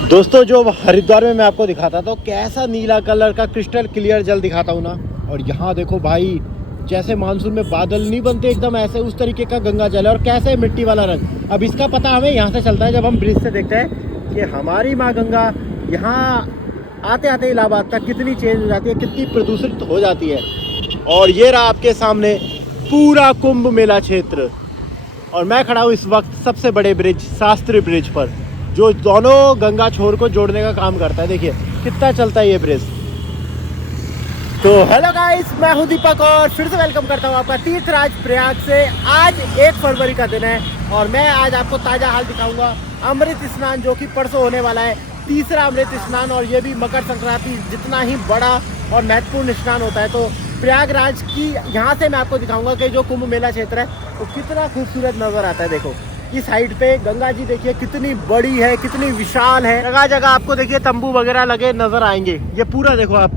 दोस्तों जो हरिद्वार में मैं आपको दिखाता था कैसा नीला कलर का क्रिस्टल क्लियर जल दिखाता हूँ ना, और यहाँ देखो भाई जैसे मानसून में बादल नहीं बनते एकदम ऐसे उस तरीके का गंगा जल है, और कैसे मिट्टी वाला रंग। अब इसका पता हमें यहाँ से चलता है जब हम ब्रिज से देखते हैं कि हमारी माँ गंगा यहाँ आते आते इलाहाबाद तक कितनी चेंज हो जाती है, कितनी प्रदूषित हो जाती है। और ये रहा आपके सामने पूरा कुंभ मेला क्षेत्र, और मैं खड़ा हूँ इस वक्त सबसे बड़े ब्रिज शास्त्री ब्रिज पर, जो दोनों गंगा छोर को जोड़ने का काम करता है। देखिए कितना चलता है ये ब्रिज। तो हेलो गाइस, मैं हूं दीपक और फिर से वेलकम करता हूं आपका तीर्थराज प्रयाग से। आज 1 फरवरी का दिन है और मैं आज आपको ताज़ा हाल दिखाऊंगा अमृत स्नान, जो कि परसों होने वाला है, तीसरा अमृत स्नान, और ये भी मकर संक्रांति जितना ही बड़ा और महत्वपूर्ण स्नान होता है। तो प्रयागराज की यहाँ से मैं आपको दिखाऊंगा कि जो कुंभ मेला क्षेत्र है वो कितना खूबसूरत नज़र आता है। देखो इस साइड पे गंगा जी देखिए कितनी बड़ी है, कितनी विशाल है। जगह जगह आपको देखिए तंबू वगैरह लगे नजर आएंगे। ये पूरा देखो आप,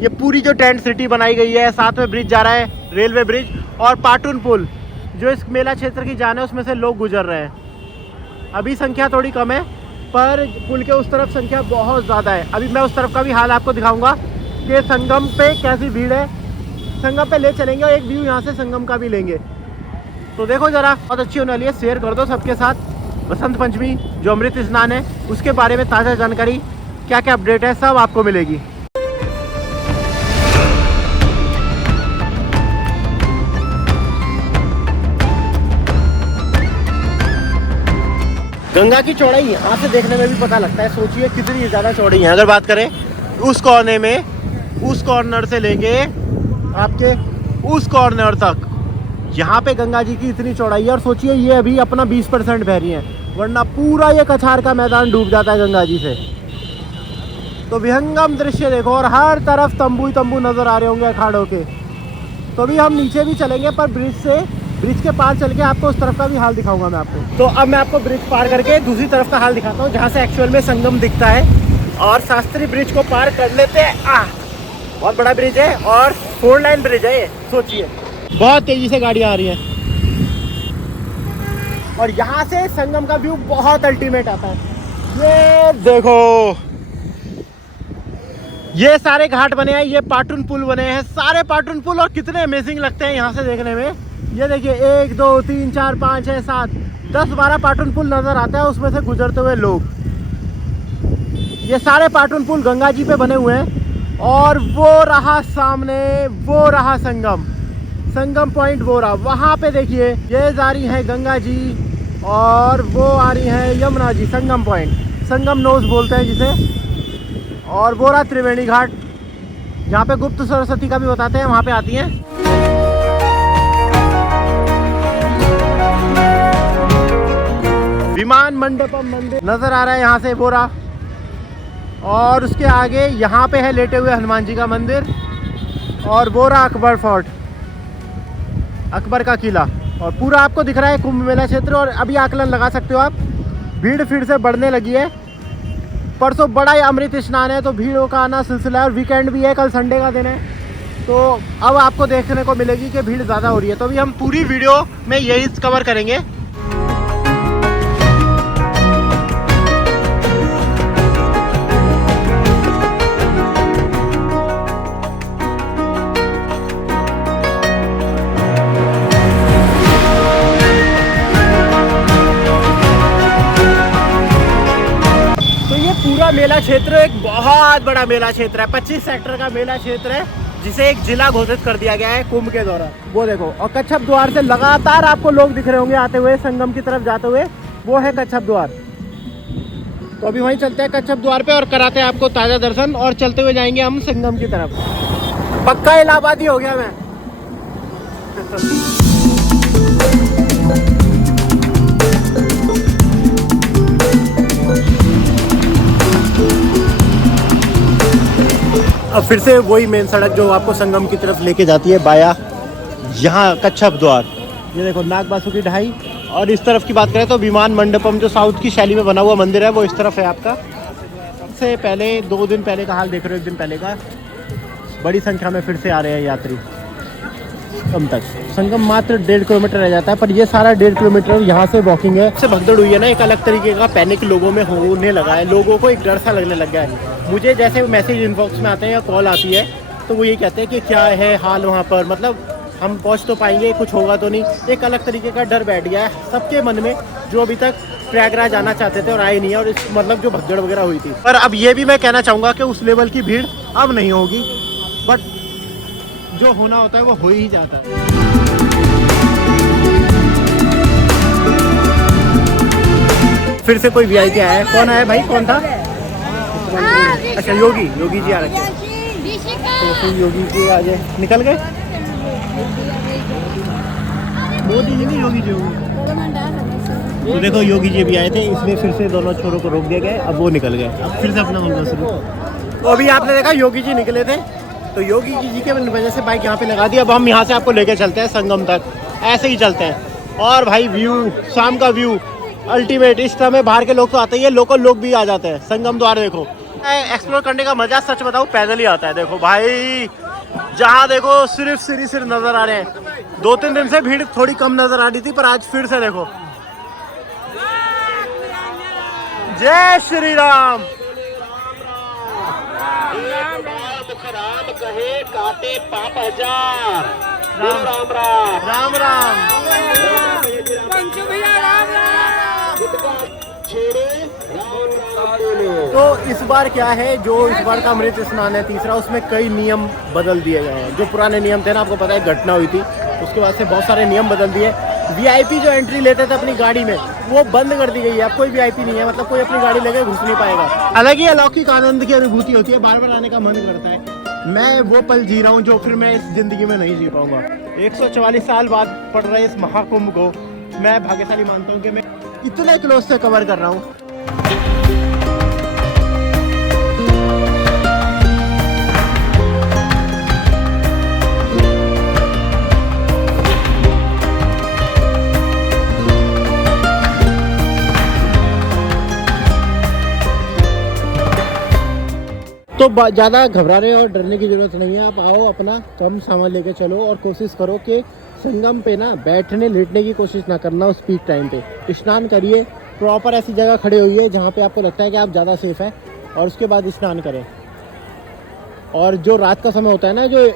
ये पूरी जो टेंट सिटी बनाई गई है, साथ में ब्रिज जा रहा है, रेलवे ब्रिज, और पाटुन पुल जो इस मेला क्षेत्र की जान है उसमें से लोग गुजर रहे हैं। अभी संख्या थोड़ी कम है पर पुल के उस तरफ संख्या बहुत ज़्यादा है। अभी मैं उस तरफ का भी हाल आपको दिखाऊंगा कि संगम पे कैसी भीड़ है। संगम पे ले चलेंगे और एक व्यू यहाँ से संगम का भी लेंगे। तो देखो जरा, बहुत अच्छी होने वाली है, शेयर कर दो सबके साथ। बसंत पंचमी जो अमृत स्नान है उसके बारे में ताज़ा जानकारी, क्या क्या अपडेट है, सब आपको मिलेगी। गंगा की चौड़ाई यहाँ से देखने में भी पता लगता है। सोचिए कितनी ज़्यादा चौड़ी है। अगर बात करें उस कॉर्नर में, उस कॉर्नर से लेके आपके उस कॉर्नर तक, यहाँ पे गंगा जी की इतनी चौड़ाई है। और सोचिए ये अभी अपना 20% बह रही है, वरना पूरा ये कछार का मैदान डूब जाता है गंगा जी से। तो विहंगम दृश्य देखो, और हर तरफ तंबू ही तंबू नजर आ रहे होंगे अखाड़ों के। तो अभी हम नीचे भी चलेंगे पर ब्रिज के पार चल के आपको उस तरफ का भी हाल दिखाऊंगा मैं आपको। तो अब मैं आपको ब्रिज पार करके दूसरी तरफ का हाल दिखाता हूँ, जहाँ से एक्चुअल में संगम दिखता है। और शास्त्री ब्रिज को पार कर लेते हैं। बहुत बड़ा ब्रिज है और 4 लाइन ब्रिज है ये। सोचिए बहुत तेजी से गाड़ियां आ रही हैं, और यहाँ से संगम का व्यू बहुत अल्टीमेट आता है। ये देखो ये सारे घाट बने हैं, ये पाटुन पुल बने हैं, सारे पाटुन पुल, और कितने अमेजिंग लगते हैं यहाँ से देखने में। ये देखिए 1 2 3 4 5 6 7 10 12 पाटुन पुल नजर आता है, उसमें से गुजरते हुए लोग। ये सारे पाटुन पुल गंगा जी पे बने हुए हैं। और वो रहा सामने, वो रहा संगम पॉइंट, वो रहा वहाँ पे देखिए। ये जा रही है गंगा जी और वो आ रही है यमुना जी, संगम पॉइंट, संगम नोज बोलते हैं जिसे। और वो रहा त्रिवेणी घाट, जहाँ पे गुप्त सरस्वती का भी बताते हैं, वहाँ पे आती हैं। विमान मंडपम मंदिर नजर आ रहा है यहाँ से, वो रहा। और उसके आगे यहाँ पे है लेटे हुए हनुमान जी का मंदिर, और वो रहा अकबर फोर्ट, अकबर का किला। और पूरा आपको दिख रहा है कुंभ मेला क्षेत्र। और अभी आकलन लगा सकते हो आप, भीड़ फिर से बढ़ने लगी है। परसों बड़ा ही अमृत स्नान है, तो भीड़ों का आना सिलसिला है, और वीकेंड भी है, कल संडे का दिन है। तो अब आपको देखने को मिलेगी कि भीड़ ज़्यादा हो रही है। तो अभी हम पूरी वीडियो में यही कवर करेंगे। पूरा मेला क्षेत्र एक बहुत बड़ा मेला क्षेत्र है, 25 सेक्टर का मेला क्षेत्र है, जिसे एक जिला घोषित कर दिया गया है कुंभ के दौरान। वो देखो, और कच्छप द्वार से लगातार आपको लोग दिख रहे होंगे आते हुए, संगम की तरफ जाते हुए, वो है कच्छप द्वार। तो अभी वहीं चलते हैं कच्छप द्वार पे और कराते हैं आपको ताज़ा दर्शन, और चलते हुए जाएंगे हम संगम की तरफ। पक्का इलाहाबादी हो गया मैं। अब फिर से वही मेन सड़क जो आपको संगम की तरफ लेके जाती है बाया, यहाँ कच्छप द्वार। ये देखो नाग बासु की ढाई। और इस तरफ की बात करें तो विमान मंडपम जो साउथ की शैली में बना हुआ मंदिर है, वो इस तरफ है आपका। से पहले 2 दिन पहले का हाल देख रहे हो, 1 दिन पहले का, बड़ी संख्या में फिर से आ रहे हैं यात्री। कम तक। संगम मात्र 1.5 किलोमीटर रह जाता है, पर ये सारा 1.5 किलोमीटर यहाँ से वॉकिंग है। इससे भगदड़ हुई है ना, एक अलग तरीके का पैनिक लोगों में होने लगा है, लोगों को एक डर सा लगने लग गया है। मुझे जैसे मैसेज इनबॉक्स में आते हैं या कॉल आती है तो वो ये कहते हैं कि क्या है हाल वहाँ पर, मतलब हम पहुँच तो पाएंगे, कुछ होगा तो नहीं। एक अलग तरीके का डर बैठ गया है सबके मन में, जो अभी तक प्रयागराज आना चाहते थे और आए नहीं है, और इस मतलब जो भगदड़ वगैरह हुई थी। पर अब ये भी मैं कहना चाहूँगा कि उस लेवल की भीड़ अब नहीं होगी, बट जो होना होता है वो हो ही जाता है। फिर से कोई वीआईपी आया है। कौन आया भाई, कौन था? अच्छा योगी जी आ रखे। तो फिर योगी जी आ गए, निकल गए। मोदी जी नहीं, योगी जी होंगे। तो देखो योगी जी भी आए थे, इसलिए फिर से दोनों छोरों को रोक दिया गया। अब वो निकल गए, अब फिर से अपना मुद्दा शुरू। तो अभी आपने देखा योगी जी निकले थे, तो योगी जी के वजह से बाइक यहाँ पे लगा दी। अब हम यहाँ से आपको लेके चलते हैं संगम तक, ऐसे ही चलते हैं। और भाई व्यू, शाम का व्यू अल्टीमेट। इस समय बाहर के लोग तो आते ही है, लोकल लोग भी आ जाते हैं। संगम द्वार देखो, एक्सप्लोर करने का मजा सच बताऊँ पैदल ही आता है। देखो भाई, जहाँ देखो सिर्फ सिर नजर आ रहे हैं। 2-3 दिन से भीड़ थोड़ी कम नजर आ रही थी, पर आज फिर से देखो। जय श्री राम। राम कहे काटे पाप हजार। राम राम राम राम राम। तो इस बार क्या है, जो इस बार का अमृत स्नान है तीसरा, उसमें कई नियम बदल दिए गए हैं। जो पुराने नियम थे ना, आपको पता है घटना हुई थी, उसके बाद से बहुत सारे नियम बदल दिए। वीआईपी जो एंट्री लेते थे अपनी गाड़ी में, वो बंद कर दी गई है। अब कोई वीआईपी नहीं है, मतलब कोई अपनी गाड़ी लेकर घुस नहीं पाएगा। अलग ही अलौकिक आनंद की अनुभूति होती है, बार बार आने का मन करता है। मैं वो पल जी रहा हूँ जो फिर मैं इस जिंदगी में नहीं जी पाऊंगा। 144 साल बाद पड़ रहे इस महाकुंभ को मैं भाग्यशाली मानता हूँ कि मैं इतने क्लोज से कवर कर रहा हूँ। तो ज़्यादा घबराने और डरने की ज़रूरत नहीं है। आप आओ, अपना कम सामान लेके चलो और कोशिश करो कि संगम पे ना बैठने लेटने की कोशिश ना करना। उस पीक टाइम पे स्नान करिए, प्रॉपर ऐसी जगह खड़े होइए जहाँ पे आपको लगता है कि आप ज़्यादा सेफ है, और उसके बाद स्नान करें। और जो रात का समय होता है ना, जो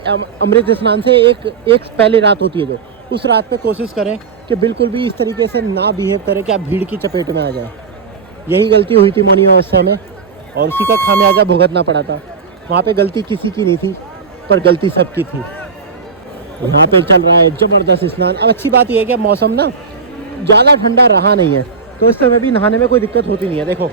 अमृत स्नान से एक पहले रात होती है, जो उस रात पे कोशिश करें कि बिल्कुल भी इस तरीके से ना बिहेव करें कि आप भीड़ की चपेट में आ जाए। यही गलती हुई थी मौनी अवस्था में, और उसी का खामियाजा भुगतना पड़ा था। वहाँ पे गलती किसी की नहीं थी, पर गलती सबकी थी। यहाँ पे चल रहा है ज़बरदस्त स्नान। अब अच्छी बात यह है कि मौसम ना ज़्यादा ठंडा रहा नहीं है, तो इस समय भी नहाने में कोई दिक्कत होती नहीं है। देखो,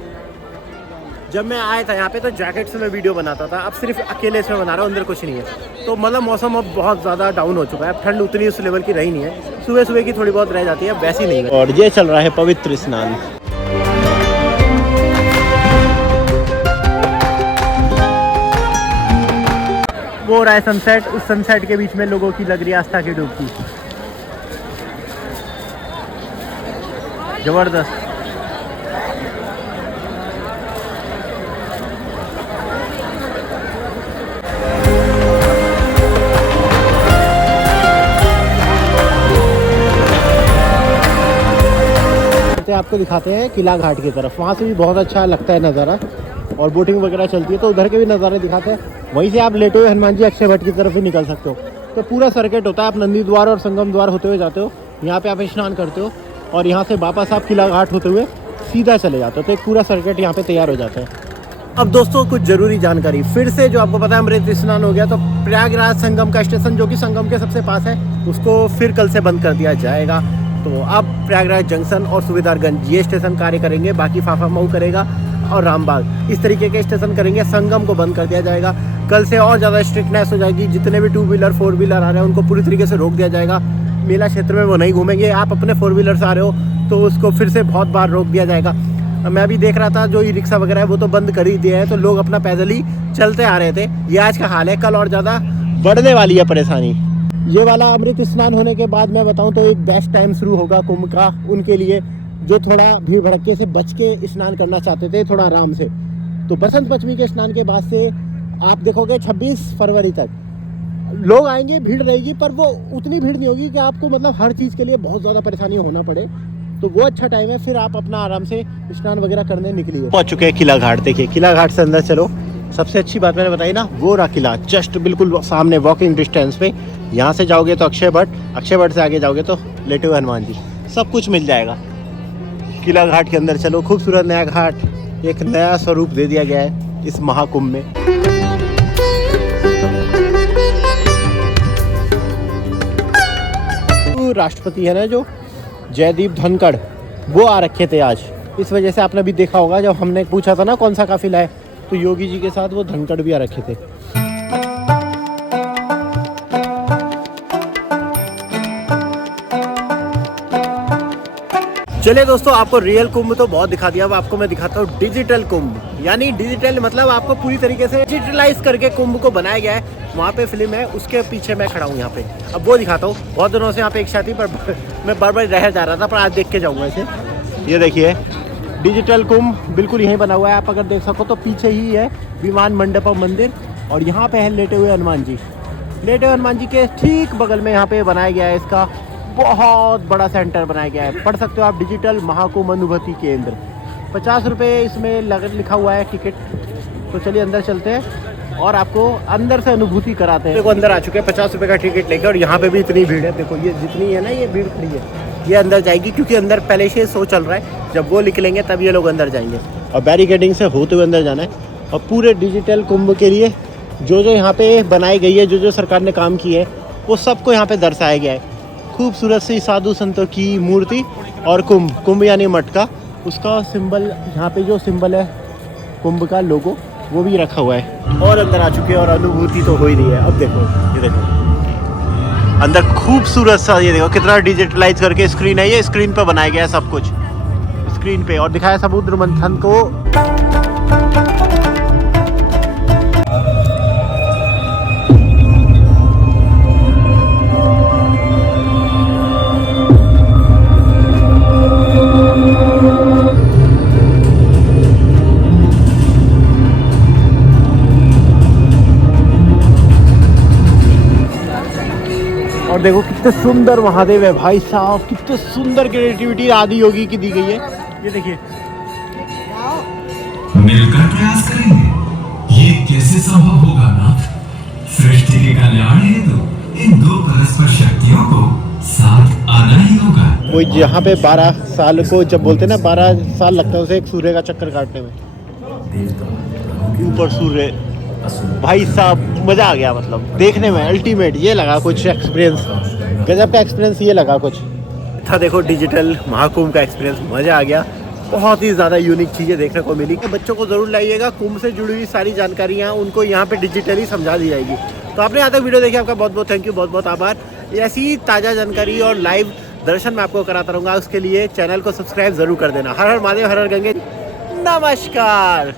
जब मैं आया था यहाँ पे तो जैकेट से मैं वीडियो बनाता था, अब सिर्फ अकेले से बना रहा हूँ, अंदर कुछ नहीं है। तो मतलब मौसम अब बहुत ज़्यादा डाउन हो चुका है, अब ठंड उतनी उस लेवल की रही नहीं है। सुबह सुबह की थोड़ी बहुत रह जाती है, अब वैसी नहीं है। और ये चल रहा है पवित्र स्नान। वो हो रहा है सनसेट, उस सनसेट के बीच में लोगों की लग रही है आस्था की डुबकी। जबरदस्त। आपको दिखाते हैं किला घाट की तरफ, वहाँ से भी बहुत अच्छा लगता है नज़ारा, और बोटिंग वगैरह चलती है, तो उधर के भी नज़ारे दिखाते हैं। वहीं से आप लेटे हुए हनुमान जी अक्षय वट की तरफ भी निकल सकते हो। तो पूरा सर्किट होता है, आप नंदी द्वार और संगम द्वार होते हुए जाते हो, यहाँ पे आप स्नान करते हो, और यहाँ से वापस आप किला घाट होते हुए सीधा चले जाते हो। तो एक पूरा सर्किट यहाँ पे तैयार हो जाता है। अब दोस्तों कुछ ज़रूरी जानकारी फिर से, जो आपको पता है अमृत स्नान हो गया, तो प्रयागराज संगम का स्टेशन जो कि संगम के सबसे पास है, उसको फिर कल से बंद कर दिया जाएगा। तो अब प्रयागराज जंक्शन और सुबेदारगंज ये स्टेशन कार्य करेंगे, बाकी फाफामऊ करेगा और रामबाग, इस तरीके के स्टेशन करेंगे। संगम को बंद कर दिया जाएगा। कल से और ज़्यादा स्ट्रिक्टनेस हो जाएगी, जितने भी 2 व्हीलर 4 व्हीलर आ रहे हैं उनको पूरी तरीके से रोक दिया जाएगा। मेला क्षेत्र में वो नहीं घूमेंगे। आप अपने 4 व्हीलर से आ रहे हो तो उसको फिर से बहुत बार रोक दिया जाएगा। मैं अभी देख रहा था, जो ई रिक्शा वगैरह है वो तो बंद कर ही दिया है, तो लोग अपना पैदल ही चलते आ रहे थे। ये आज का हाल है, कल और ज़्यादा बढ़ने वाली है परेशानी। ये वाला अमृत स्नान होने के बाद मैं बताऊं तो एक बेस्ट टाइम शुरू होगा कुंभ का, उनके लिए जो थोड़ा भीड़ भड़के से बच के स्नान करना चाहते थे, थोड़ा आराम से। तो बसंत पंचमी के स्नान के बाद से आप देखोगे 26 फरवरी तक लोग आएंगे, भीड़ रहेगी, पर वो उतनी भीड़ नहीं होगी कि आपको मतलब हर चीज़ के लिए बहुत ज़्यादा परेशानी होना पड़े। तो वो अच्छा टाइम है, फिर आप अपना आराम से स्नान वगैरह करने निकलिए। पहुंच चुके हैं किला घाट। देखिए किला घाट से अंदर चलो। सबसे अच्छी बात मैंने बताई ना, वो रहा किला जस्ट बिल्कुल सामने वॉकिंग डिस्टेंस पे। यहाँ से जाओगे तो अक्षय वट से आगे जाओगे तो लेटे हुए हनुमान जी, सब कुछ मिल जाएगा। किला घाट के अंदर चलो। खूबसूरत नया घाट, एक नया स्वरूप दे दिया गया है इस महाकुंभ में। राष्ट्रपति है ना जो जयदीप धनखड़, वो आ रखे थे आज। इस वजह से आपने भी देखा होगा जब हमने पूछा था ना कौन सा काफिला है, तो योगी जी के साथ वो धनखड़ भी आ रखे थे। चलिए दोस्तों, आपको रियल कुंभ तो बहुत दिखा दिया। अब आपको मैं दिखाता हूँ डिजिटल कुंभ। यानी डिजिटल मतलब आपको पूरी तरीके से डिजिटलाइज करके कुंभ को बनाया गया है। वहाँ पे फिल्म है, उसके पीछे मैं खड़ा हूँ यहाँ पे। अब वो दिखाता हूँ। बहुत दिनों से यहाँ पे इच्छा थी, पर मैं बार बार रह जा रहा था, पर आज देख के जाऊँगा इसे। ये देखिए डिजिटल कुंभ बिल्कुल यहीं बना हुआ है। आप अगर देख सको तो पीछे ही है विमान मंडपम मंदिर, और यहाँ पे है लेटे हुए हनुमान जी। लेटे हुए हनुमान जी के ठीक बगल में यहाँ पे बनाया गया है इसका बहुत बड़ा सेंटर बनाया गया है। पढ़ सकते हो आप, डिजिटल महाकुंभ अनुभूति केंद्र। 50 रुपये इसमें लिखा हुआ है टिकट। तो चलिए अंदर चलते हैं और आपको अंदर से अनुभूति कराते हैं। देखो अंदर आ चुके हैं 50 रुपये का टिकट लेकर, और यहाँ पे भी इतनी भीड़ है। देखो ये जितनी है ना, ये भीड़ खड़ी है, ये अंदर जाएगी क्योंकि अंदर पहले से शो चल रहा है। जब वो निकलेंगे तब ये लोग अंदर जाएंगे, और बैरिकेडिंग से होते हुए अंदर जाना है। और पूरे डिजिटल कुंभ के लिए जो यहाँ पे बनाई गई है, जो सरकार ने काम किया है, वो सबको यहाँ पे दर्शाया गया है। खूबसूरत सी साधु संतों की मूर्ति और कुंभ यानी मटका, उसका सिंबल यहाँ पे जो सिंबल है कुंभ का लोगो, वो भी रखा हुआ है। और अंदर आ चुके हैं और अनुभूति तो हो ही रही है। अब देखो, ये देखो अंदर खूबसूरत सा, ये देखो कितना डिजिटलाइज करके स्क्रीन है। ये स्क्रीन पे बनाया गया है सब कुछ, स्क्रीन पे, और दिखाया समुद्र मंथन को। और देखो कितने सुंदर महादेव है भाई साहब, कितने सुंदर क्रिएटिविटी आदि योगी की दी गई है। ये देखिए, मिलकर प्रयास करेंगे, ये कैसे संभव होगा नाथ? सृष्टि के कल्याण हेतु इन दो परस्पर शक्तियों को साथ आना ही होगा। कोई जहाँ पे 12 साल को जब बोलते ना 12 साल लगता है उसे एक सूर्य का चक्कर काटने में, ऊपर सूर्य। भाई साहब मज़ा आ गया, मतलब देखने में अल्टीमेट ये लगा कुछ एक्सपीरियंस, गजब का एक्सपीरियंस ये लगा कुछ था। देखो डिजिटल महाकुंभ का एक्सपीरियंस, मज़ा आ गया। बहुत ही ज़्यादा यूनिक चीज़ें देखने को मिली। बच्चों को ज़रूर लाइएगा, कुंभ से जुड़ी हुई सारी जानकारियाँ उनको यहाँ पे डिजिटली समझा दी जाएगी। तो आपने यहाँ तक वीडियो देखी, आपका बहुत बहुत थैंक यू, बहुत बहुत आभार। ऐसी ताज़ा जानकारी और लाइव दर्शन मैं आपको कराता रहूँगा। उसके लिए चैनल को सब्सक्राइब ज़रूर कर देना। हर हर महादेव, हर हर गंगे, नमस्कार।